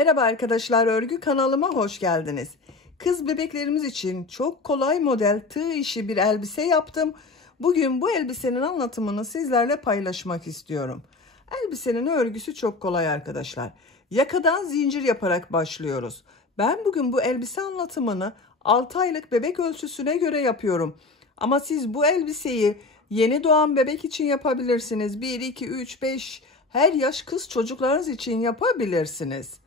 Merhaba arkadaşlar, örgü kanalıma hoş geldiniz. Kız bebeklerimiz için çok kolay model tığ işi bir elbise yaptım. Bugün bu elbisenin anlatımını sizlerle paylaşmak istiyorum. Elbisenin örgüsü çok kolay arkadaşlar. Yakadan zincir yaparak başlıyoruz. Ben bugün bu elbise anlatımını 6 aylık bebek ölçüsüne göre yapıyorum. Ama siz bu elbiseyi yeni doğan bebek için yapabilirsiniz. 1, 2, 3, 5 her yaş kız çocuklarınız için yapabilirsiniz.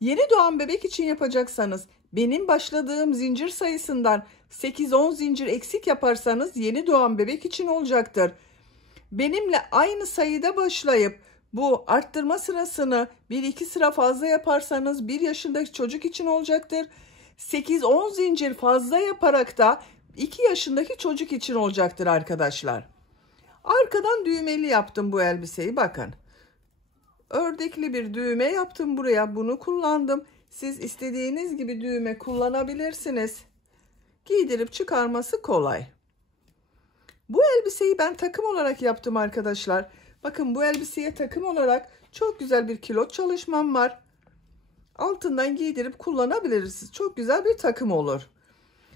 Yeni doğan bebek için yapacaksanız benim başladığım zincir sayısından 8-10 zincir eksik yaparsanız yeni doğan bebek için olacaktır. Benimle aynı sayıda başlayıp bu arttırma sırasını 1-2 sıra fazla yaparsanız 1 yaşındaki çocuk için olacaktır. 8-10 zincir fazla yaparak da 2 yaşındaki çocuk için olacaktır arkadaşlar. Arkadan düğmeli yaptım bu elbiseyi, bakın. Ördekli bir düğme yaptım buraya. Bunu kullandım. Siz istediğiniz gibi düğme kullanabilirsiniz. Giydirip çıkarması kolay. Bu elbiseyi ben takım olarak yaptım arkadaşlar. Bakın, bu elbiseye takım olarak çok güzel bir kilot çalışmam var. Altından giydirip kullanabilirsiniz. Çok güzel bir takım olur.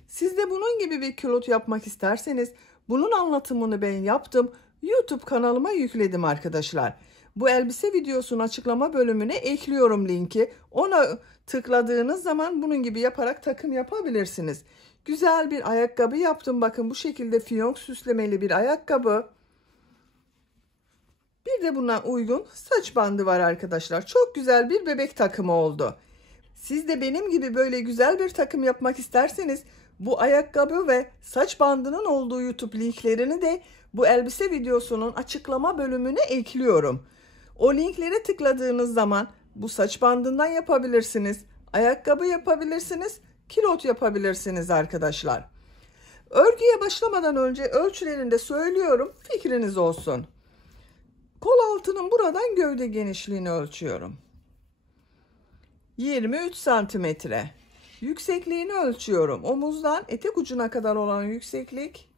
Siz de bunun gibi bir kilot yapmak isterseniz bunun anlatımını ben yaptım. YouTube kanalıma yükledim arkadaşlar. Bu elbise videosunun açıklama bölümüne ekliyorum linki. Ona tıkladığınız zaman bunun gibi yaparak takım yapabilirsiniz. Güzel bir ayakkabı yaptım. Bakın, bu şekilde fiyonk süslemeli bir ayakkabı. Bir de buna uygun saç bandı var arkadaşlar. Çok güzel bir bebek takımı oldu. Siz de benim gibi böyle güzel bir takım yapmak isterseniz bu ayakkabı ve saç bandının olduğu YouTube linklerini de bu elbise videosunun açıklama bölümüne ekliyorum. O linklere tıkladığınız zaman bu saç bandından yapabilirsiniz, ayakkabı yapabilirsiniz, kilot yapabilirsiniz arkadaşlar. Örgüye başlamadan önce ölçülerini de söylüyorum, fikriniz olsun. Kol altının buradan gövde genişliğini ölçüyorum. 23 santimetre. Yüksekliğini ölçüyorum. Omuzdan etek ucuna kadar olan yükseklik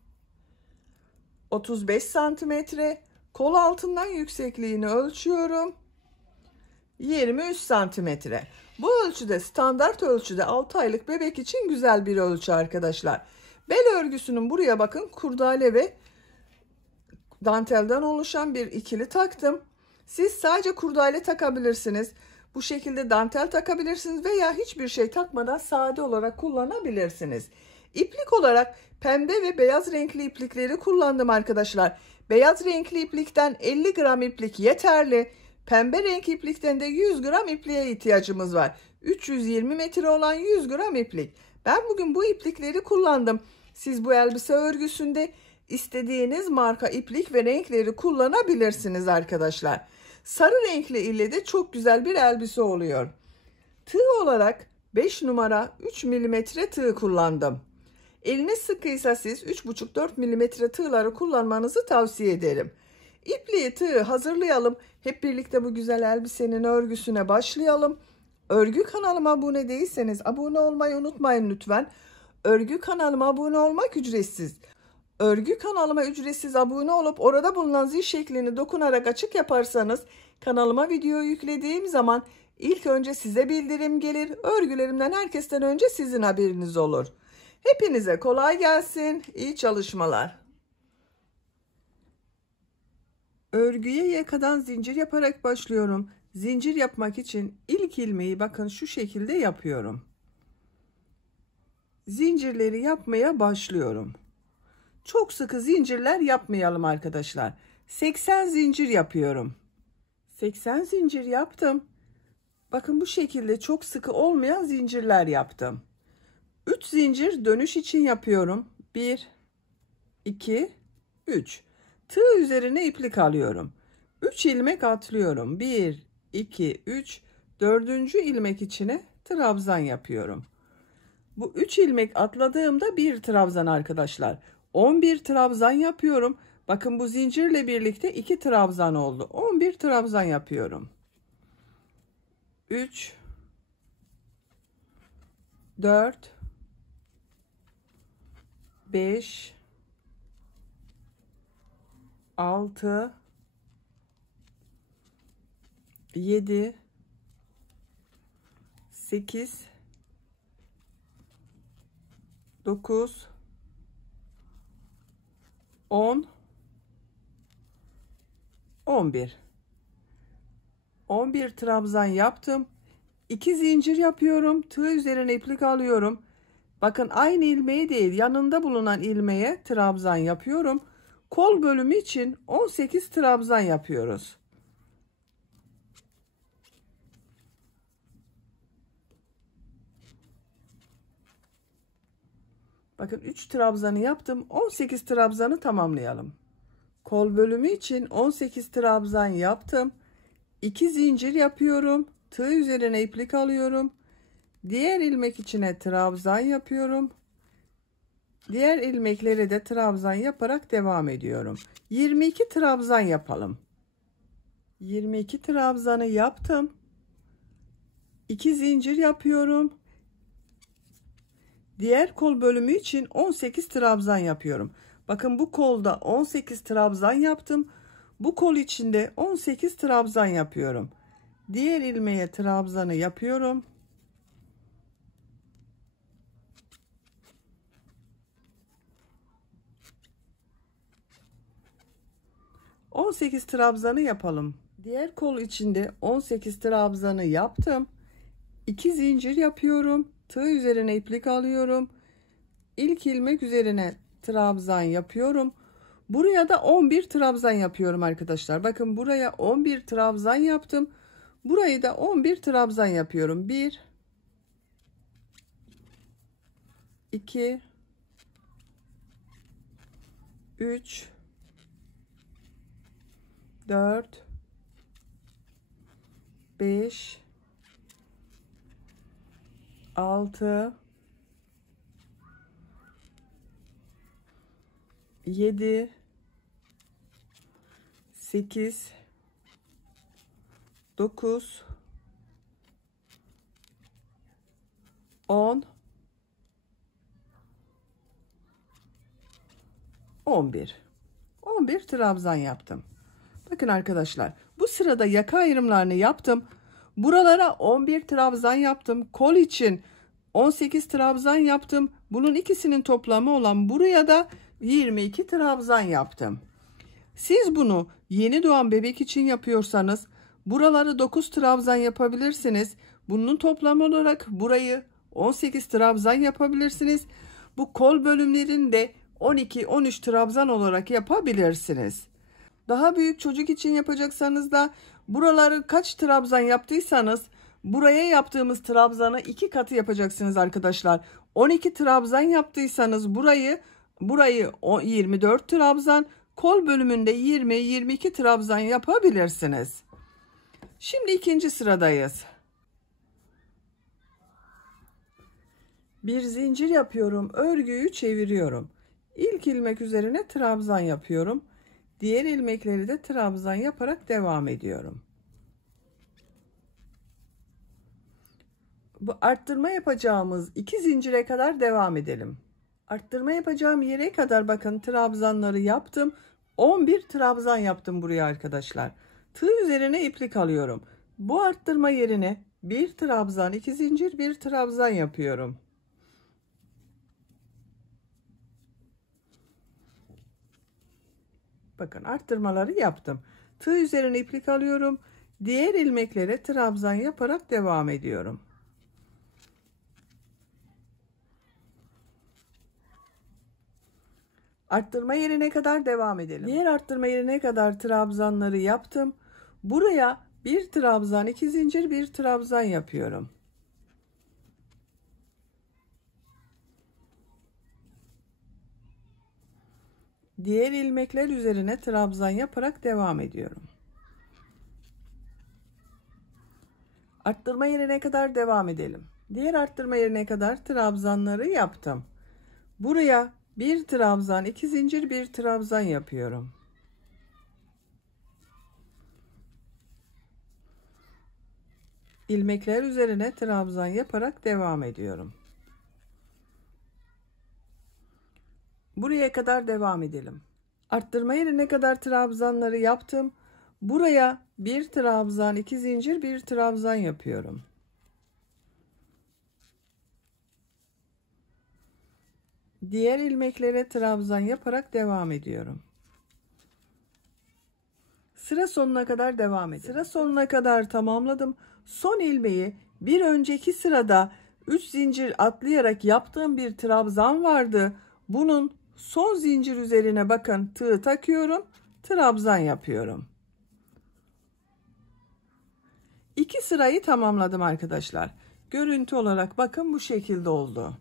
35 santimetre. Kol altından yüksekliğini ölçüyorum. 23 santimetre. Bu ölçüde, standart ölçüde 6 aylık bebek için güzel bir ölçü arkadaşlar. Bel örgüsünün buraya bakın, kurdale ve dantelden oluşan bir ikili taktım. Siz sadece kurdale takabilirsiniz. Bu şekilde dantel takabilirsiniz veya hiçbir şey takmadan sade olarak kullanabilirsiniz. İplik olarak pembe ve beyaz renkli iplikleri kullandım arkadaşlar. Beyaz renkli iplikten 50 gram iplik yeterli. Pembe renk iplikten de 100 gram ipliğe ihtiyacımız var. 320 metre olan 100 gram iplik. Ben bugün bu iplikleri kullandım. Siz bu elbise örgüsünde istediğiniz marka iplik ve renkleri kullanabilirsiniz arkadaşlar. Sarı renkli ile de çok güzel bir elbise oluyor. Tığ olarak 5 numara 3 milimetre tığ kullandım. Eliniz sıkıysa siz 3,5-4 milimetre tığları kullanmanızı tavsiye ederim. İpliği, tığı hazırlayalım. Hep birlikte bu güzel elbisenin örgüsüne başlayalım. Örgü kanalıma abone değilseniz abone olmayı unutmayın lütfen. Örgü kanalıma abone olmak ücretsiz. Örgü kanalıma ücretsiz abone olup orada bulunan zil şeklini dokunarak açık yaparsanız kanalıma video yüklediğim zaman ilk önce size bildirim gelir. Örgülerimden herkesten önce sizin haberiniz olur. Hepinize kolay gelsin. İyi çalışmalar. Örgüye yakadan zincir yaparak başlıyorum. Zincir yapmak için ilk ilmeği bakın şu şekilde yapıyorum. Zincirleri yapmaya başlıyorum. Çok sıkı zincirler yapmayalım arkadaşlar. 80 zincir yapıyorum. 80 zincir yaptım. Bakın, bu şekilde çok sıkı olmayan zincirler yaptım. 3 zincir dönüş için yapıyorum. 1, 2, 3. Tığ üzerine iplik alıyorum. 3 ilmek atlıyorum. 1, 2, 3. 4. ilmek içine trabzan yapıyorum. Bu 3 ilmek atladığımda bir trabzan arkadaşlar. 11 trabzan yapıyorum. Bakın, bu zincirle birlikte 2 trabzan oldu. 11 trabzan yapıyorum. 3, 4, 5, 6, 7, 8, 9, 10, 11. 11 trabzan yaptım. 2 zincir yapıyorum. Tığ üzerine iplik alıyorum. Bakın aynı ilmeği değil, yanında bulunan ilmeğe trabzan yapıyorum. Kol bölümü için 18 trabzan yapıyoruz. Bakın 3 trabzanı yaptım. 18 trabzanı tamamlayalım. Kol bölümü için 18 trabzan yaptım. 2 zincir yapıyorum. Tığ üzerine iplik alıyorum. Diğer ilmek içine trabzan yapıyorum. Diğer ilmekleri de trabzan yaparak devam ediyorum. 22 trabzan yapalım. 22 trabzanı yaptım. 2 zincir yapıyorum. Diğer kol bölümü için 18 trabzan yapıyorum. Bakın bu kolda 18 trabzan yaptım. Bu kol içinde 18 trabzan yapıyorum. Diğer ilmeğe trabzanı yapıyorum. 18 trabzanı yapalım. Diğer kol içinde 18 trabzanı yaptım. 2 zincir yapıyorum. Tığ üzerine iplik alıyorum. İlk ilmek üzerine trabzan yapıyorum. Buraya da 11 trabzan yapıyorum arkadaşlar. Bakın buraya 11 trabzan yaptım. Burayı da 11 trabzan yapıyorum. 1 2 3 4 5 6 7 8 9 10 11 trabzan yaptım. Bakın arkadaşlar, bu sırada yaka ayrımlarını yaptım. Buralara 11 trabzan yaptım. Kol için 18 trabzan yaptım. Bunun ikisinin toplamı olan buraya da 22 trabzan yaptım. Siz bunu yeni doğan bebek için yapıyorsanız buraları 9 trabzan yapabilirsiniz. Bunun toplamı olarak burayı 18 trabzan yapabilirsiniz. Bu kol bölümlerini de 12-13 trabzan olarak yapabilirsiniz. Daha büyük çocuk için yapacaksanız da buraları kaç trabzan yaptıysanız buraya yaptığımız trabzanı 2 katı yapacaksınız arkadaşlar. 12 trabzan yaptıysanız burayı 24 trabzan, kol bölümünde 20-22 trabzan yapabilirsiniz. Şimdi ikinci sıradayız. Bir zincir yapıyorum, örgüyü çeviriyorum. İlk ilmek üzerine trabzan yapıyorum. Diğer ilmekleri de trabzan yaparak devam ediyorum. Bu arttırma yapacağımız 2 zincire kadar devam edelim. Arttırma yapacağım yere kadar bakın trabzanları yaptım. 11 trabzan yaptım buraya arkadaşlar. Tığ üzerine iplik alıyorum. Bu arttırma yerine bir trabzan, 2 zincir, bir trabzan yapıyorum. Bakın arttırmaları yaptım. Tığ üzerine iplik alıyorum. Diğer ilmeklere trabzan yaparak devam ediyorum. Arttırma yerine kadar devam edelim. Diğer arttırma yerine kadar trabzanları yaptım. Buraya bir trabzan, 2 zincir, bir trabzan yapıyorum. Diğer ilmekler üzerine trabzan yaparak devam ediyorum. Arttırma yerine kadar devam edelim. Diğer arttırma yerine kadar trabzanları yaptım. Buraya bir trabzan, 2 zincir, bir trabzan yapıyorum. İlmekler üzerine trabzan yaparak devam ediyorum. Buraya kadar devam edelim. Arttırma yerine kadar trabzanları yaptım. Buraya bir trabzan, 2 zincir, bir trabzan yapıyorum. Diğer ilmeklere trabzan yaparak devam ediyorum. Sıra sonuna kadar devam edelim. Sıra sonuna kadar tamamladım. Son ilmeği bir önceki sırada 3 zincir atlayarak yaptığım bir trabzan vardı. Bunun son zincir üzerine bakın tığ takıyorum. Trabzan yapıyorum. 2 sırayı tamamladım arkadaşlar. Görüntü olarak bakın bu şekilde oldu.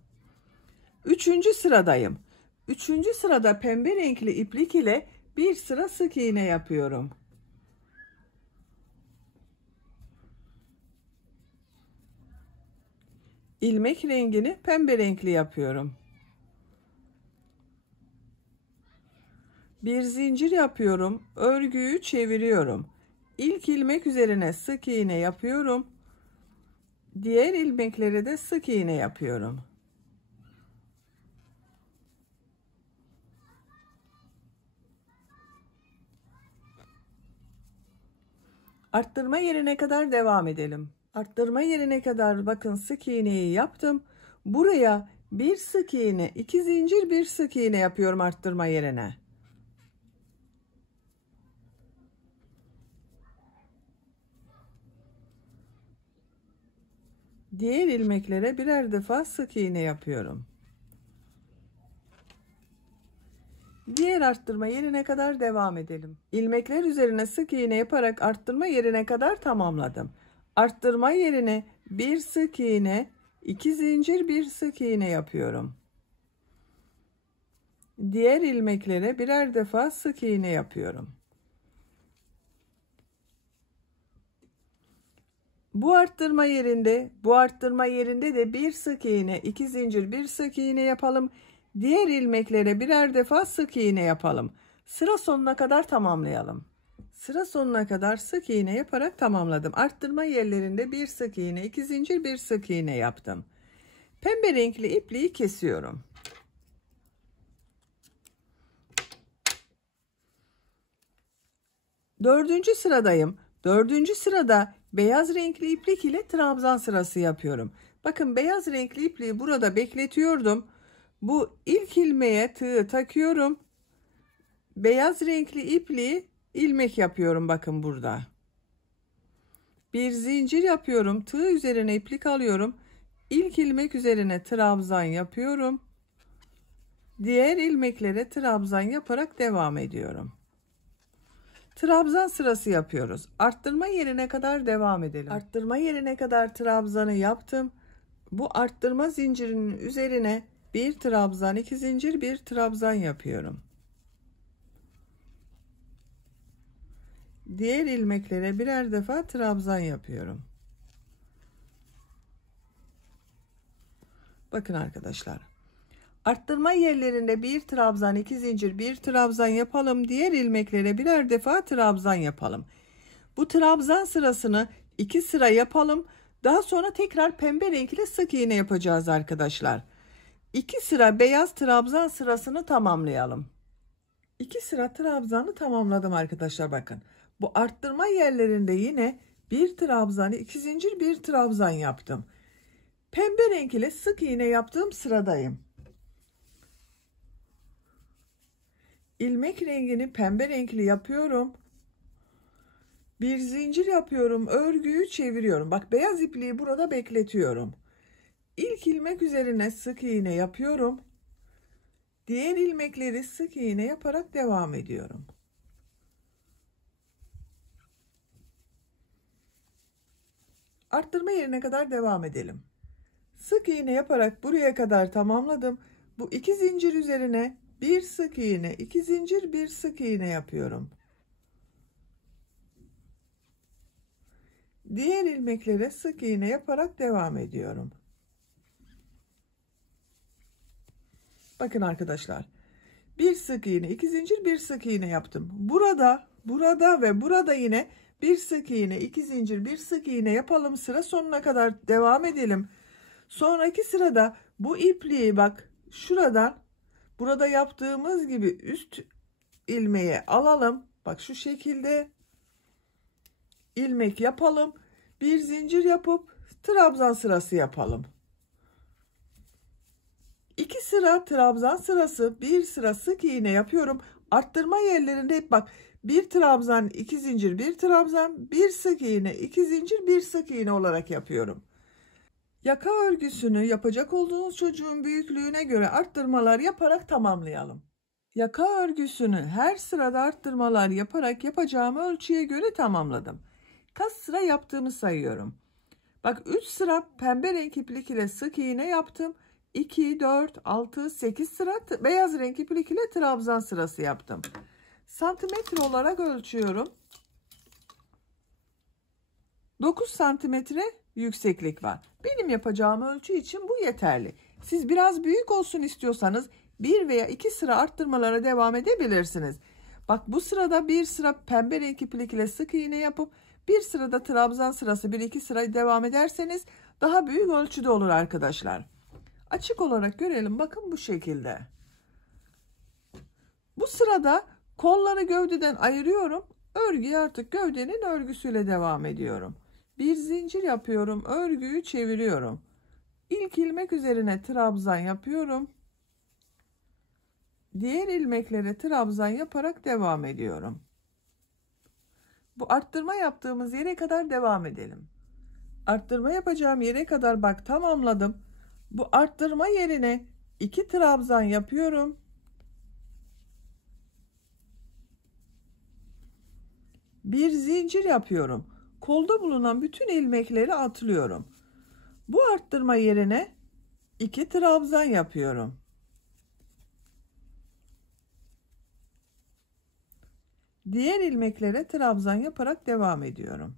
3. sıradayım. 3. sırada pembe renkli iplik ile bir sıra sık iğne yapıyorum. İlmek rengini pembe renkli yapıyorum. Bir zincir yapıyorum. Örgüyü çeviriyorum. İlk ilmek üzerine sık iğne yapıyorum. Diğer ilmeklere de sık iğne yapıyorum. Arttırma yerine kadar devam edelim. Arttırma yerine kadar bakın sık iğneyi yaptım. Buraya bir sık iğne, 2 zincir, bir sık iğne yapıyorum arttırma yerine. Diğer ilmeklere birer defa sık iğne yapıyorum. Diğer arttırma yerine kadar devam edelim. İlmekler üzerine sık iğne yaparak arttırma yerine kadar tamamladım. Arttırma yerine bir sık iğne, 2 zincir, bir sık iğne yapıyorum. Diğer ilmeklere birer defa sık iğne yapıyorum. Bu arttırma yerinde de bir sık iğne, 2 zincir, bir sık iğne yapalım. Diğer ilmeklere birer defa sık iğne yapalım. Sıra sonuna kadar tamamlayalım. Sıra sonuna kadar sık iğne yaparak tamamladım. Arttırma yerlerinde bir sık iğne, 2 zincir, bir sık iğne yaptım. Pembe renkli ipliği kesiyorum. Dördüncü sıradayım. Dördüncü sırada beyaz renkli iplik ile trabzan sırası yapıyorum. Bakın beyaz renkli ipliği burada bekletiyordum. Bu ilk ilmeğe tığı takıyorum. Beyaz renkli ipliği ilmek yapıyorum bakın burada. Bir zincir yapıyorum. Tığ üzerine iplik alıyorum. İlk ilmek üzerine trabzan yapıyorum. Diğer ilmeklere trabzan yaparak devam ediyorum. Trabzan sırası yapıyoruz. Arttırma yerine kadar devam edelim. Arttırma yerine kadar trabzanı yaptım. Bu arttırma zincirinin üzerine bir trabzan, 2 zincir, bir trabzan yapıyorum. Diğer ilmeklere birer defa trabzan yapıyorum. Bakın arkadaşlar. Arttırma yerlerinde bir trabzan, 2 zincir, bir trabzan yapalım. Diğer ilmeklere birer defa trabzan yapalım. Bu trabzan sırasını 2 sıra yapalım. Daha sonra tekrar pembe renkli sık iğne yapacağız arkadaşlar. 2 sıra beyaz trabzan sırasını tamamlayalım. 2 sıra trabzanı tamamladım arkadaşlar bakın. Bu arttırma yerlerinde yine bir trabzan, 2 zincir, bir trabzan yaptım. Pembe renk ile sık iğne yaptığım sıradayım. İlmek rengini pembe renkli yapıyorum. Bir zincir yapıyorum. Örgüyü çeviriyorum. Bak beyaz ipliği burada bekletiyorum. İlk ilmek üzerine sık iğne yapıyorum. Diğer ilmekleri sık iğne yaparak devam ediyorum. Arttırma yerine kadar devam edelim. Sık iğne yaparak buraya kadar tamamladım. Bu 2 zincir üzerine bir sık iğne, 2 zincir, bir sık iğne yapıyorum. Diğer ilmeklere sık iğne yaparak devam ediyorum. Bakın arkadaşlar. Bir sık iğne, 2 zincir, bir sık iğne yaptım. Burada ve burada yine bir sık iğne, 2 zincir, bir sık iğne yapalım. Sıra sonuna kadar devam edelim. Sonraki sırada bu ipliği bak şuradan burada yaptığımız gibi üst ilmeğe alalım. Bak şu şekilde ilmek yapalım. Bir zincir yapıp trabzan sırası yapalım. 2 sıra trabzan sırası, 1 sıra sık iğne yapıyorum. Arttırma yerlerinde hep bak, 1 trabzan, 2 zincir, 1 trabzan, 1 sık iğne, 2 zincir, 1 sık iğne olarak yapıyorum. Yaka örgüsünü yapacak olduğunuz çocuğun büyüklüğüne göre arttırmalar yaparak tamamlayalım. Yaka örgüsünü her sırada arttırmalar yaparak yapacağım ölçüye göre tamamladım. Kaç sıra yaptığımı sayıyorum. Bak, 3 sıra pembe renk iplik ile sık iğne yaptım. 2, 4, 6, 8 sıra beyaz renk iplik ile trabzan sırası yaptım. Santimetre olarak ölçüyorum. 9 santimetre yükseklik var. Benim yapacağım ölçü için bu yeterli. Siz biraz büyük olsun istiyorsanız 1 veya 2 sıra arttırmalara devam edebilirsiniz. Bak, bu sırada 1 sıra pembe renk iplik ile sık iğne yapıp bir sırada trabzan sırası 1-2 sıra devam ederseniz daha büyük ölçüde olur arkadaşlar. Açık olarak görelim. Bakın bu şekilde. Bu sırada kolları gövdeden ayırıyorum. Örgüye artık gövdenin örgüsüyle devam ediyorum. Bir zincir yapıyorum. Örgüyü çeviriyorum. İlk ilmek üzerine trabzan yapıyorum. Diğer ilmeklere trabzan yaparak devam ediyorum. Bu arttırma yaptığımız yere kadar devam edelim. Arttırma yapacağım yere kadar bak tamamladım. Bu arttırma yerine 2 trabzan yapıyorum. Bir zincir yapıyorum. Kolda bulunan bütün ilmekleri atlıyorum. Bu arttırma yerine 2 trabzan yapıyorum. Diğer ilmeklere trabzan yaparak devam ediyorum.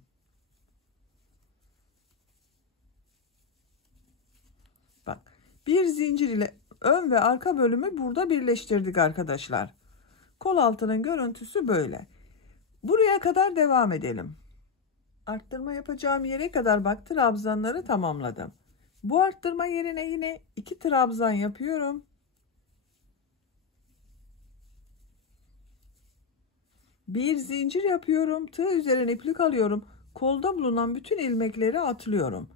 Bak, bir zincir ile ön ve arka bölümü burada birleştirdik arkadaşlar. Kol altının görüntüsü böyle. Buraya kadar devam edelim. Arttırma yapacağım yere kadar bak, trabzanları tamamladım. Bu arttırma yerine yine 2 trabzan yapıyorum. Bir zincir yapıyorum. Tığ üzerine iplik alıyorum. Kolda bulunan bütün ilmekleri atlıyorum.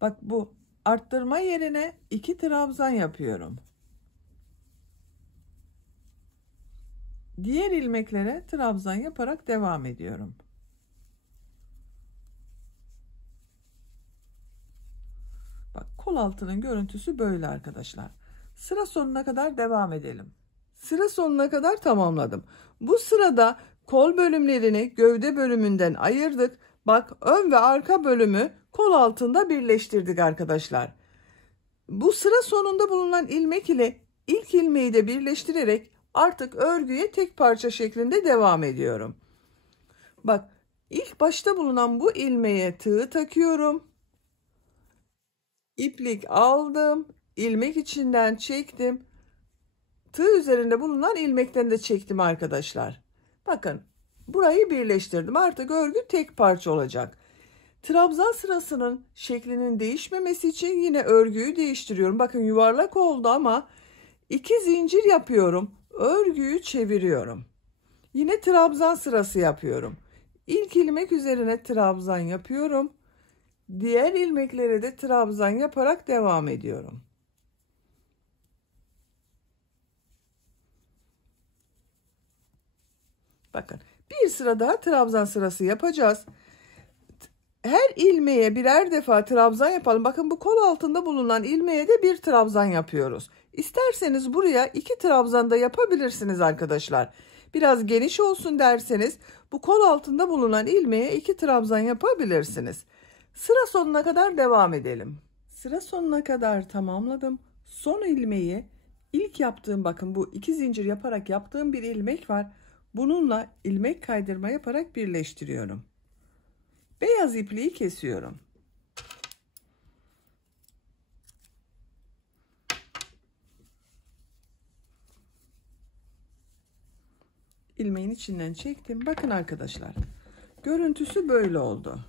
Bak, bu arttırma yerine 2 trabzan yapıyorum. Diğer ilmeklere trabzan yaparak devam ediyorum. Bak, kol altının görüntüsü böyle arkadaşlar. Sıra sonuna kadar devam edelim. Sıra sonuna kadar tamamladım. Bu sırada kol bölümlerini gövde bölümünden ayırdık. Bak, ön ve arka bölümü kol altında birleştirdik arkadaşlar. Bu sıra sonunda bulunan ilmek ile ilk ilmeği de birleştirerek artık örgüye tek parça şeklinde devam ediyorum. Bak, ilk başta bulunan bu ilmeğe tığ takıyorum. İplik aldım. İlmek içinden çektim. Tığ üzerinde bulunan ilmekten de çektim arkadaşlar. Bakın, burayı birleştirdim. Artık örgü tek parça olacak. Trabzan sırasının şeklinin değişmemesi için yine örgüyü değiştiriyorum. Bakın, yuvarlak oldu ama 2 zincir yapıyorum. Örgüyü çeviriyorum. Yine trabzan sırası yapıyorum. İlk ilmek üzerine trabzan yapıyorum. Diğer ilmeklere de trabzan yaparak devam ediyorum. Bakın, bir sıra daha trabzan sırası yapacağız. Her ilmeğe birer defa trabzan yapalım. Bakın, bu kol altında bulunan ilmeğe de bir trabzan yapıyoruz. İsterseniz buraya 2 trabzan da yapabilirsiniz arkadaşlar. Biraz geniş olsun derseniz bu kol altında bulunan ilmeğe 2 trabzan yapabilirsiniz. Sıra sonuna kadar devam edelim. Sıra sonuna kadar tamamladım. Son ilmeği ilk yaptığım, bakın bu 2 zincir yaparak yaptığım bir ilmek var. Bununla ilmek kaydırma yaparak birleştiriyorum. Beyaz ipliği kesiyorum. İlmeğin içinden çektim. Bakın arkadaşlar, görüntüsü böyle oldu.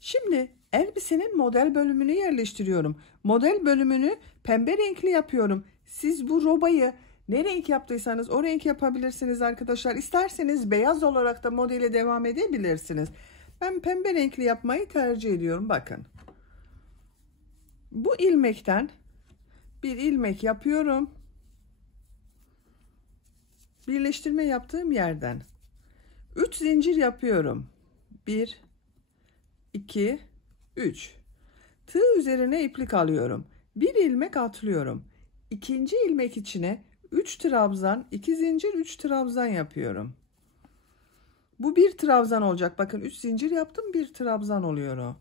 Şimdi elbisenin model bölümünü yerleştiriyorum. Model bölümünü pembe renkli yapıyorum. Siz bu robayı ne renk yaptıysanız o renk yapabilirsiniz arkadaşlar. İsterseniz beyaz olarak da modele devam edebilirsiniz. Ben pembe renkli yapmayı tercih ediyorum. Bakın. Bu ilmekten bir ilmek yapıyorum. Birleştirme yaptığım yerden 3 zincir yapıyorum. 1 2 3. Tığ üzerine iplik alıyorum. Bir ilmek atlıyorum. İkinci ilmek içine 3 trabzan, 2 zincir, 3 trabzan yapıyorum. Bu bir trabzan olacak. Bakın 3 zincir yaptım, bir trabzan oluyor o.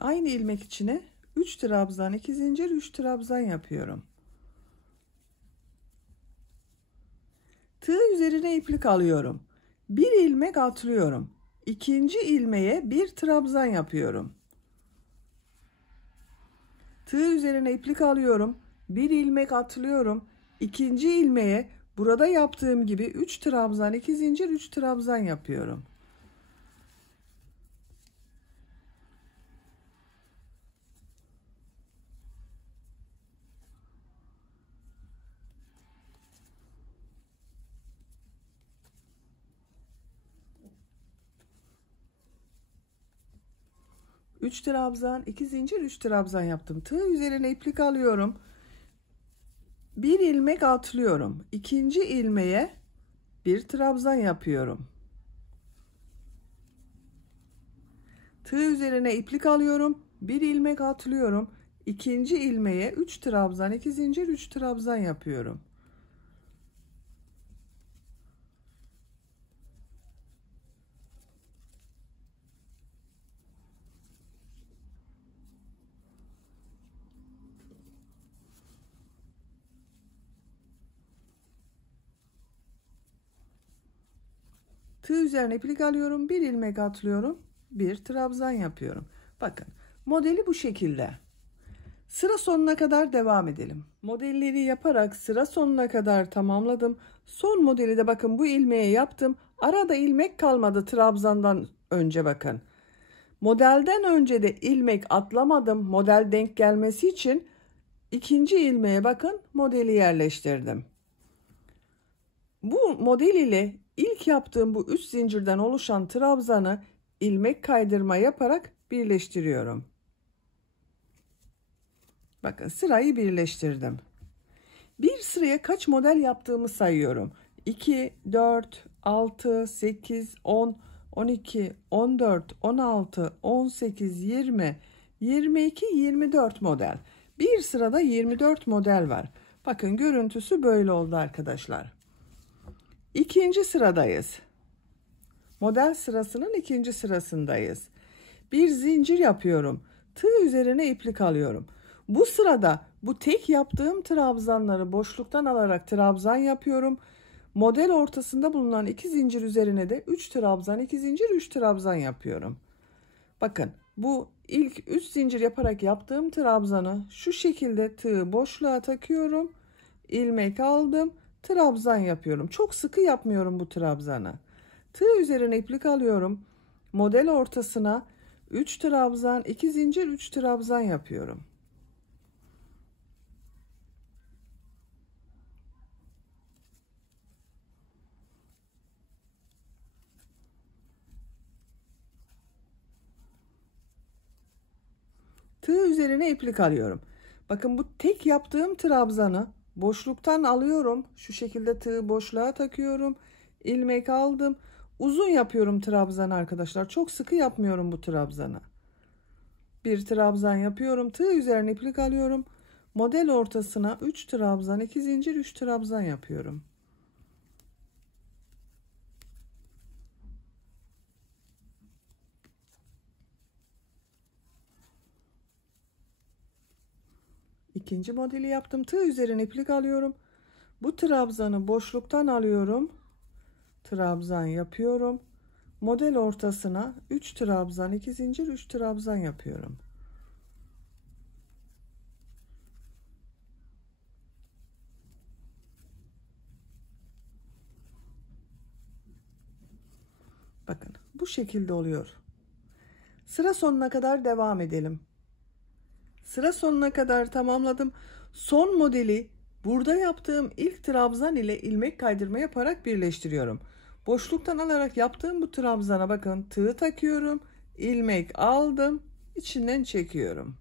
Aynı ilmek içine 3 trabzan, 2 zincir, 3 trabzan yapıyorum. Tığ üzerine iplik alıyorum. Bir ilmek atlıyorum. İkinci ilmeğe bir trabzan yapıyorum. Tığ üzerine iplik alıyorum. Bir ilmek atlıyorum. İkinci ilmeğe burada yaptığım gibi 3 trabzan, 2 zincir, 3 trabzan yapıyorum. Üç trabzan, 2 zincir, 3 trabzan yaptım. Tığ üzerine iplik alıyorum. Bir ilmek atlıyorum. İkinci ilmeğe bir trabzan yapıyorum. Tığ üzerine iplik alıyorum. Bir ilmek atlıyorum. İkinci ilmeğe 3 trabzan, 2 zincir, 3 trabzan yapıyorum. Tığ üzerine iplik alıyorum. Bir ilmek atlıyorum. Bir trabzan yapıyorum. Bakın modeli bu şekilde. Sıra sonuna kadar devam edelim. Modelleri yaparak sıra sonuna kadar tamamladım. Son modeli de bakın bu ilmeğe yaptım. Arada ilmek kalmadı trabzandan önce bakın. Modelden önce de ilmek atlamadım. Model denk gelmesi için ikinci ilmeğe bakın modeli yerleştirdim. Bu model ile ilk yaptığım bu 3 zincirden oluşan trabzanı ilmek kaydırma yaparak birleştiriyorum. Bakın sırayı birleştirdim. Bir sıraya kaç model yaptığımı sayıyorum. 2, 4, 6, 8, 10, 12, 14, 16, 18, 20, 22, 24 model. Bir sırada 24 model var. Bakın görüntüsü böyle oldu arkadaşlar. İkinci sıradayız. Model sırasının ikinci sırasındayız. Bir zincir yapıyorum. Tığ üzerine iplik alıyorum. Bu sırada bu tek yaptığım trabzanları boşluktan alarak trabzan yapıyorum. Model ortasında bulunan 2 zincir üzerine de 3 trabzan, 2 zincir, 3 trabzan yapıyorum. Bakın bu ilk 3 zincir yaparak yaptığım trabzanı şu şekilde tığı boşluğa takıyorum. İlmek aldım. Trabzan yapıyorum. Çok sıkı yapmıyorum bu trabzanı. Tığ üzerine iplik alıyorum. Model ortasına 3 trabzan, 2 zincir, 3 trabzan yapıyorum. Tığ üzerine iplik alıyorum. Bakın bu tek yaptığım trabzanı boşluktan alıyorum. Şu şekilde tığı boşluğa takıyorum. İlmek aldım. Uzun yapıyorum trabzanı arkadaşlar. Çok sıkı yapmıyorum bu trabzanı. Bir trabzan yapıyorum. Tığ üzerine iplik alıyorum. Model ortasına 3 trabzan, 2 zincir, 3 trabzan yapıyorum. İkinci modeli yaptım. Tığ üzerine iplik alıyorum. Bu trabzanı boşluktan alıyorum. Trabzan yapıyorum. Model ortasına 3 trabzan, 2 zincir, 3 trabzan yapıyorum. Bakın bu şekilde oluyor. Sıra sonuna kadar devam edelim. Sıra sonuna kadar tamamladım. Son modeli burada yaptığım ilk trabzan ile ilmek kaydırma yaparak birleştiriyorum. Boşluktan alarak yaptığım bu trabzana bakın, tığ takıyorum, ilmek aldım, içinden çekiyorum.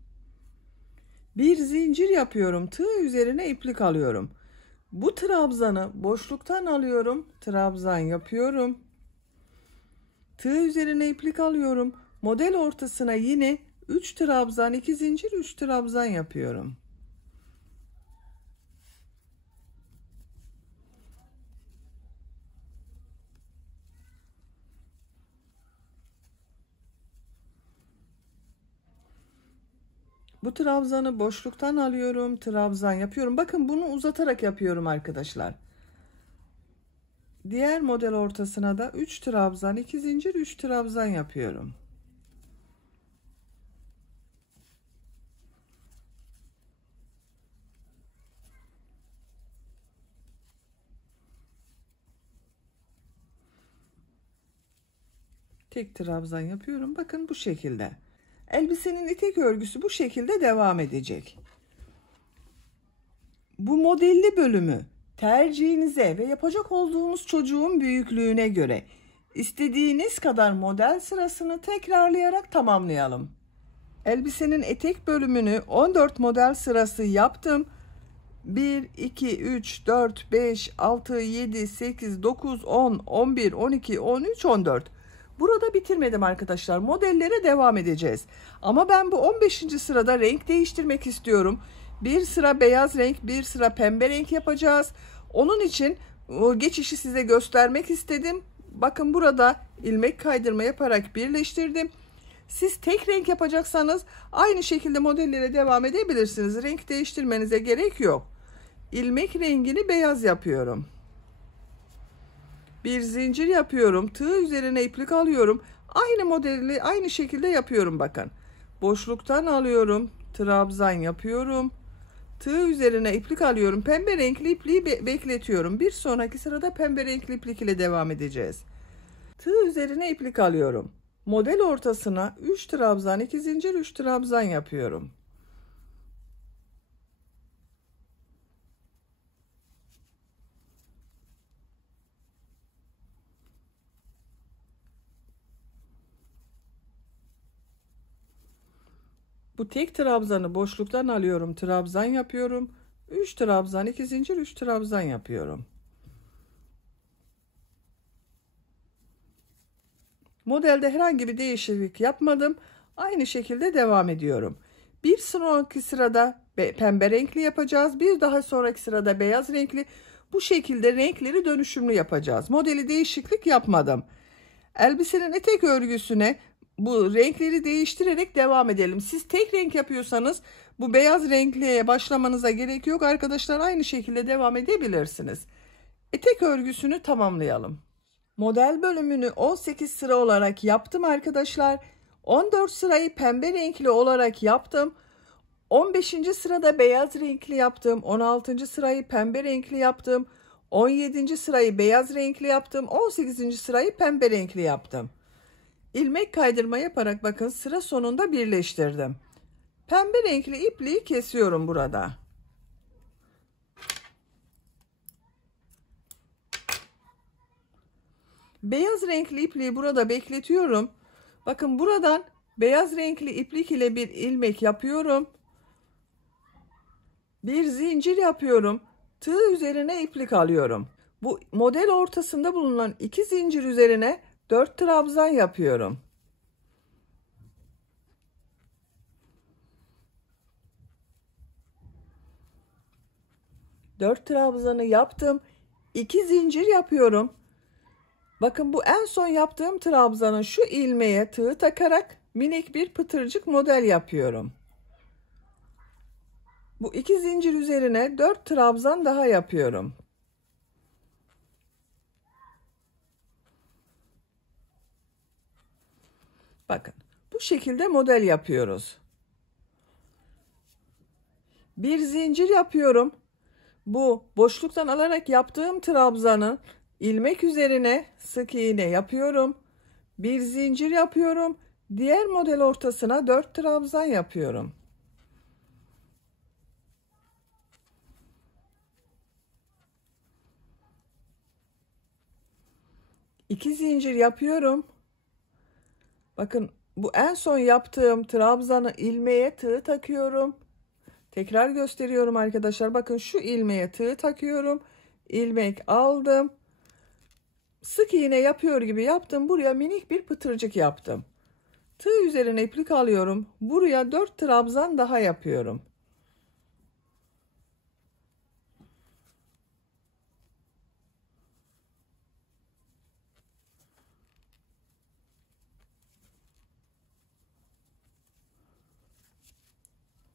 Bir zincir yapıyorum, tığ üzerine iplik alıyorum. Bu trabzanı boşluktan alıyorum, trabzan yapıyorum. Tığ üzerine iplik alıyorum. Model ortasına yine 3 trabzan, 2 zincir, 3 trabzan yapıyorum. Bu trabzanı boşluktan alıyorum, trabzan yapıyorum. Bakın bunu uzatarak yapıyorum arkadaşlar. Diğer model ortasına da 3 trabzan, 2 zincir, 3 trabzan yapıyorum. Tek trabzan yapıyorum. Bakın bu şekilde. Elbisenin etek örgüsü bu şekilde devam edecek. Bu modelli bölümü tercihinize ve yapacak olduğunuz çocuğun büyüklüğüne göre istediğiniz kadar model sırasını tekrarlayarak tamamlayalım. Elbisenin etek bölümünü 14 model sırası yaptım. 1, 2, 3, 4, 5, 6, 7, 8, 9, 10, 11, 12, 13, 14. Burada bitirmedim arkadaşlar. Modellere devam edeceğiz. Ama ben bu 15. sırada renk değiştirmek istiyorum. Bir sıra beyaz renk, bir sıra pembe renk yapacağız. Onun için o geçişi size göstermek istedim. Bakın burada ilmek kaydırma yaparak birleştirdim. Siz tek renk yapacaksanız aynı şekilde modellere devam edebilirsiniz. Renk değiştirmenize gerek yok. İlmek rengini beyaz yapıyorum. Bir zincir yapıyorum. Tığ üzerine iplik alıyorum. Aynı modeli aynı şekilde yapıyorum bakın. Boşluktan alıyorum. Trabzan yapıyorum. Tığ üzerine iplik alıyorum. Pembe renkli ipliği bekletiyorum. Bir sonraki sırada pembe renkli iplik ile devam edeceğiz. Tığ üzerine iplik alıyorum. Model ortasına 3 trabzan, 2 zincir, 3 trabzan yapıyorum. Bu tek trabzanı boşluktan alıyorum, trabzan yapıyorum. 3 trabzan, 2 zincir, 3 trabzan yapıyorum. Modelde herhangi bir değişiklik yapmadım. Aynı şekilde devam ediyorum. Bir sonraki sırada pembe renkli yapacağız. Bir daha sonraki sırada beyaz renkli. Bu şekilde renkleri dönüşümlü yapacağız. Modeli değişiklik yapmadım. Elbisenin etek örgüsüne bu renkleri değiştirerek devam edelim. Siz tek renk yapıyorsanız bu beyaz renkliye başlamanıza gerek yok. Arkadaşlar aynı şekilde devam edebilirsiniz. Etek örgüsünü tamamlayalım. Model bölümünü 18 sıra olarak yaptım arkadaşlar. 14 sırayı pembe renkli olarak yaptım. 15. sırada beyaz renkli yaptım. 16. sırayı pembe renkli yaptım. 17. sırayı beyaz renkli yaptım. 18. sırayı pembe renkli yaptım. İlmek kaydırma yaparak bakın sıra sonunda birleştirdim. Pembe renkli ipliği kesiyorum burada. Beyaz renkli ipliği burada bekletiyorum. Bakın buradan beyaz renkli iplik ile bir ilmek yapıyorum. Bir zincir yapıyorum. Tığ üzerine iplik alıyorum. Bu model ortasında bulunan 2 zincir üzerine 4 trabzan yapıyorum. Dört trabzanı yaptım. 2 zincir yapıyorum. Bakın bu en son yaptığım trabzanın şu ilmeğe tığ takarak minik bir pıtırcık model yapıyorum. Bu 2 zincir üzerine 4 trabzan daha yapıyorum. Bakın bu şekilde model yapıyoruz. Bir zincir yapıyorum. Bu boşluktan alarak yaptığım trabzanı ilmek üzerine sık iğne yapıyorum. Bir zincir yapıyorum. Diğer model ortasına 4 trabzan yapıyorum. 2 zincir yapıyorum. Bakın bu en son yaptığım trabzanı ilmeğe tığ takıyorum. Tekrar gösteriyorum arkadaşlar. Bakın şu ilmeğe tığ takıyorum. İlmek aldım. Sık iğne yapıyor gibi yaptım. Buraya minik bir pıtırcık yaptım. Tığ üzerine iplik alıyorum. Buraya 4 trabzan daha yapıyorum.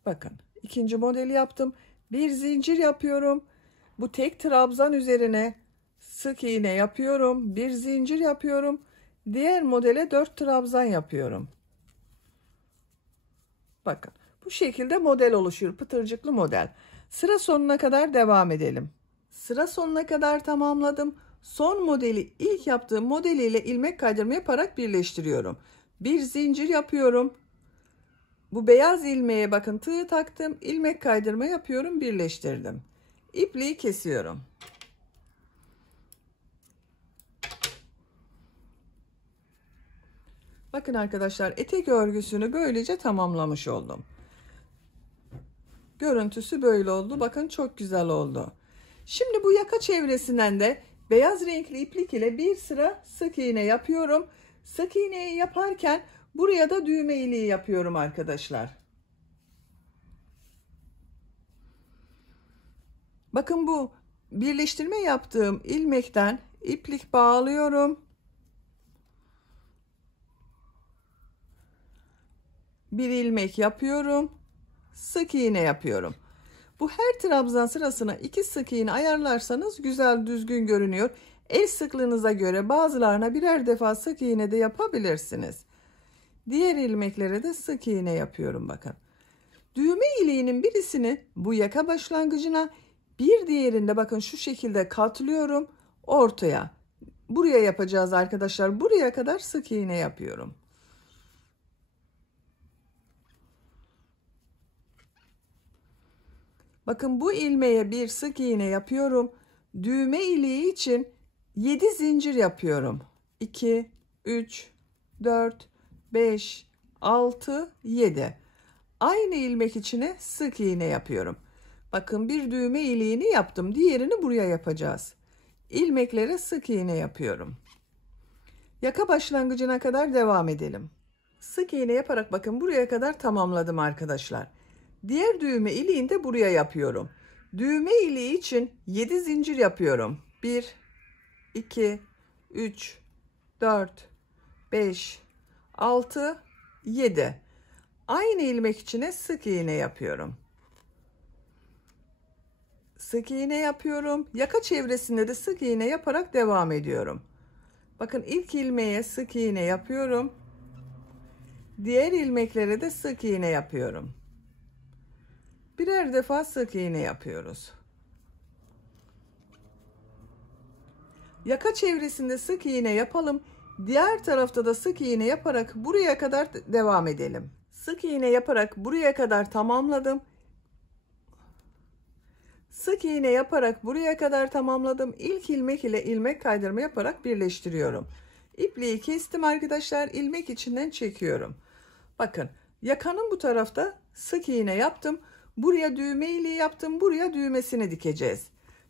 Bakın ikinci modeli yaptım. Bir zincir yapıyorum. Bu tek trabzan üzerine sık iğne yapıyorum. Bir zincir yapıyorum. Diğer modele 4 trabzan yapıyorum. Bakın bu şekilde model oluşuyor. Pıtırcıklı model. Sıra sonuna kadar devam edelim. Sıra sonuna kadar tamamladım. Son modeli ilk yaptığım modeliyle ilmek kaydırma yaparak birleştiriyorum. Bir zincir yapıyorum. Bu beyaz ilmeğe bakın tığ taktım. İlmek kaydırma yapıyorum. Birleştirdim. İpliği kesiyorum. Bakın arkadaşlar etek örgüsünü böylece tamamlamış oldum. Görüntüsü böyle oldu. Bakın çok güzel oldu. Şimdi bu yaka çevresinden de beyaz renkli iplik ile bir sıra sık iğne yapıyorum. Sık iğneyi yaparken buraya da düğme iliği yapıyorum arkadaşlar. Bakın bu birleştirme yaptığım ilmekten iplik bağlıyorum. Bir ilmek yapıyorum. Sık iğne yapıyorum. Bu her trabzan sırasına 2 sık iğne ayarlarsanız güzel düzgün görünüyor. El sıklığınıza göre bazılarına birer defa sık iğne de yapabilirsiniz. Diğer ilmeklere de sık iğne yapıyorum bakın. Düğme iliğinin birisini bu yaka başlangıcına, bir diğerinde bakın şu şekilde katlıyorum ortaya. Buraya yapacağız arkadaşlar. Buraya kadar sık iğne yapıyorum. Bakın bu ilmeğe bir sık iğne yapıyorum. Düğme iliği için 7 zincir yapıyorum. 2, 3, 4, 5, 6, 7. Aynı ilmek içine sık iğne yapıyorum. Bakın bir düğme iliğini yaptım. Diğerini buraya yapacağız. İlmeklere sık iğne yapıyorum. Yaka başlangıcına kadar devam edelim. Sık iğne yaparak bakın buraya kadar tamamladım arkadaşlar. Diğer düğme iliğini de buraya yapıyorum. Düğme iliği için 7 zincir yapıyorum. 1, 2, 3, 4, 5, 6, 7. Aynı ilmek içine sık iğne yapıyorum. Sık iğne yapıyorum. Yaka çevresinde de sık iğne yaparak devam ediyorum. Bakın ilk ilmeğe sık iğne yapıyorum. Diğer ilmeklere de sık iğne yapıyorum. Birer defa sık iğne yapıyoruz. Yaka çevresinde sık iğne yapalım. Diğer tarafta da sık iğne yaparak buraya kadar devam edelim. Sık iğne yaparak buraya kadar tamamladım. Sık iğne yaparak buraya kadar tamamladım. İlk ilmek ile ilmek kaydırma yaparak birleştiriyorum. İpliği kestim arkadaşlar. İlmek içinden çekiyorum. Bakın yakanın bu tarafta sık iğne yaptım. Buraya düğme iliği yaptım. Buraya düğmesini dikeceğiz.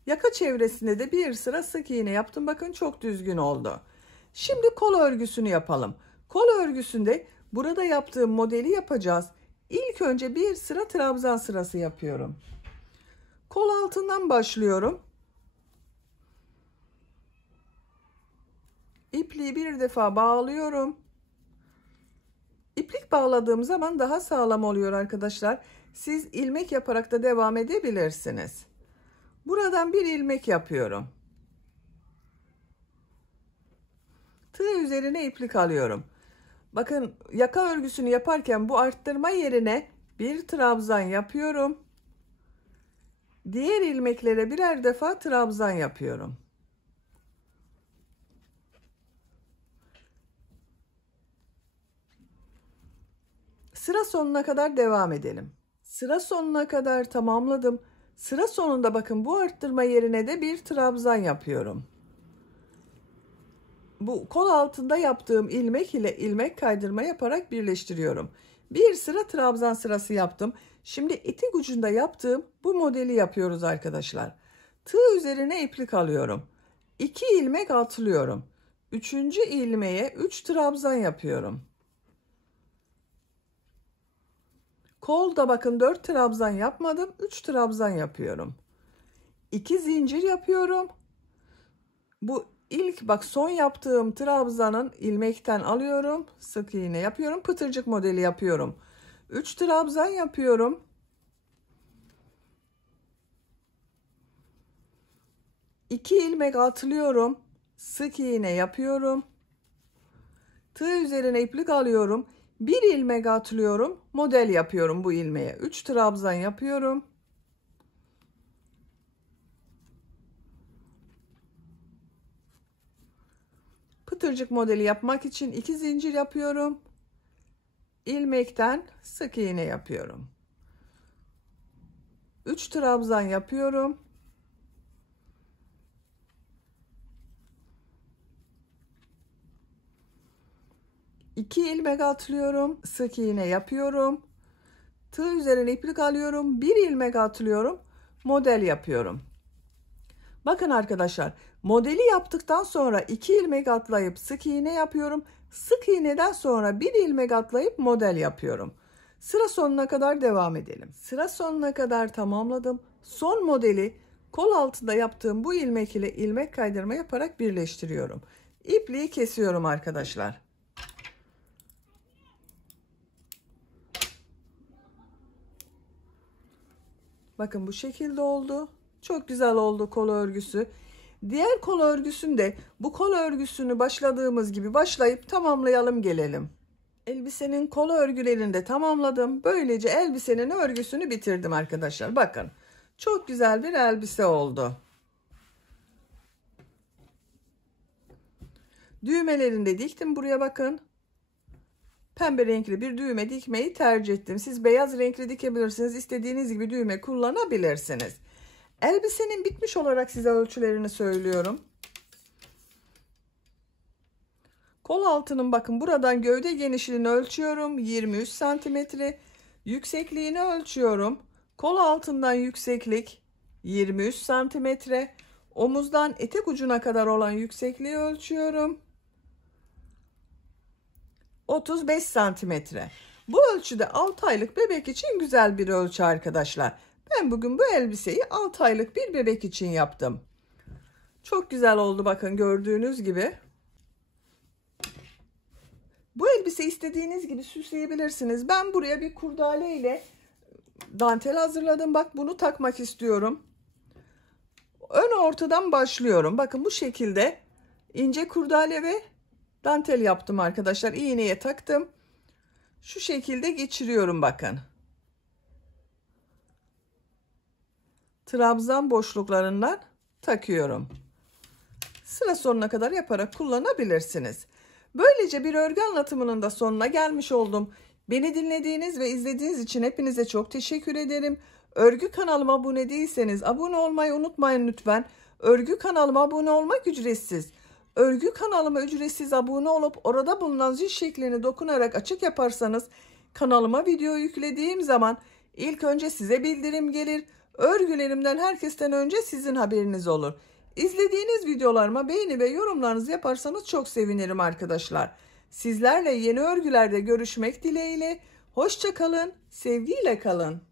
Yaka çevresinde de bir sıra sık iğne yaptım. Bakın çok düzgün oldu. Şimdi kol örgüsünü yapalım. Kol örgüsünde burada yaptığım modeli yapacağız. İlk önce bir sıra trabzan sırası yapıyorum. Kol altından başlıyorum. İpliği bir defa bağlıyorum. İplik bağladığım zaman daha sağlam oluyor arkadaşlar. Siz ilmek yaparak da devam edebilirsiniz. Buradan bir ilmek yapıyorum. Tığ üzerine iplik alıyorum. Bakın yaka örgüsünü yaparken bu arttırma yerine bir trabzan yapıyorum. Diğer ilmeklere birer defa trabzan yapıyorum. Sıra sonuna kadar devam edelim. Sıra sonuna kadar tamamladım. Sıra sonunda bakın bu arttırma yerine de bir trabzan yapıyorum. Bu kol altında yaptığım ilmek ile ilmek kaydırma yaparak birleştiriyorum. Bir sıra trabzan sırası yaptım. Şimdi etek ucunda yaptığım bu modeli yapıyoruz arkadaşlar. Tığ üzerine iplik alıyorum. 2 ilmek atlıyorum. 3. ilmeğe 3 trabzan yapıyorum. Kolda bakın 4 trabzan yapmadım. 3 trabzan yapıyorum. 2 zincir yapıyorum. Bu ilk bak son yaptığım trabzanın ilmekten alıyorum. Sık iğne yapıyorum. Pıtırcık modeli yapıyorum. 3 trabzan yapıyorum. 2 ilmek atlıyorum. Sık iğne yapıyorum. Tığ üzerine iplik alıyorum. 1 ilmek atlıyorum. Model yapıyorum bu ilmeğe. 3 trabzan yapıyorum. Pıtırcık modeli yapmak için 2 zincir yapıyorum. İlmekten sık iğne yapıyorum. 3 trabzan yapıyorum. 2 ilmek atlıyorum. Sık iğne yapıyorum. Tığ üzerine iplik alıyorum. 1 ilmek atlıyorum. Model yapıyorum. Bakın arkadaşlar, modeli yaptıktan sonra 2 ilmek atlayıp sık iğne yapıyorum. Sık iğneden sonra 1 ilmek atlayıp model yapıyorum. Sıra sonuna kadar devam edelim. Sıra sonuna kadar tamamladım. Son modeli kol altında yaptığım bu ilmek ile ilmek kaydırma yaparak birleştiriyorum. İpliği kesiyorum arkadaşlar. Bakın bu şekilde oldu. Çok güzel oldu kol örgüsü. Diğer kol örgüsünde bu kol örgüsünü başladığımız gibi başlayıp tamamlayalım gelelim. Elbisenin kol örgülerini de tamamladım. Böylece elbisenin örgüsünü bitirdim arkadaşlar. Bakın çok güzel bir elbise oldu. Düğmelerini de diktim buraya bakın. Pembe renkli bir düğme dikmeyi tercih ettim. Siz beyaz renkli dikebilirsiniz. İstediğiniz gibi düğme kullanabilirsiniz. Elbisenin bitmiş olarak size ölçülerini söylüyorum. Kol altının bakın buradan gövde genişliğini ölçüyorum. 23 santimetre. Yüksekliğini ölçüyorum. Kol altından yükseklik 23 santimetre. Omuzdan etek ucuna kadar olan yüksekliği ölçüyorum. 35 santimetre. Bu ölçüde 6 aylık bebek için güzel bir ölçü arkadaşlar. Ben bugün bu elbiseyi 6 aylık bir bebek için yaptım. Çok güzel oldu bakın gördüğünüz gibi. Bu elbise istediğiniz gibi süsleyebilirsiniz. Ben buraya bir kurdale ile dantel hazırladım. Bak bunu takmak istiyorum. Ön ortadan başlıyorum. Bakın bu şekilde ince kurdale ve dantel yaptım arkadaşlar. İğneye taktım. Şu şekilde geçiriyorum bakın. Trabzan boşluklarından takıyorum. Sıra sonuna kadar yaparak kullanabilirsiniz. Böylece bir örgü anlatımının da sonuna gelmiş oldum. Beni dinlediğiniz ve izlediğiniz için hepinize çok teşekkür ederim. Örgü kanalıma abone değilseniz abone olmayı unutmayın lütfen. Örgü kanalıma abone olmak ücretsiz. Örgü kanalıma ücretsiz abone olup orada bulunan zil şeklini dokunarak açık yaparsanız kanalıma video yüklediğim zaman ilk önce size bildirim gelir. Örgülerimden herkesten önce sizin haberiniz olur. İzlediğiniz videolarıma beğeni ve yorumlarınızı yaparsanız çok sevinirim arkadaşlar. Sizlerle yeni örgülerde görüşmek dileğiyle. Hoşça kalın, sevgiyle kalın.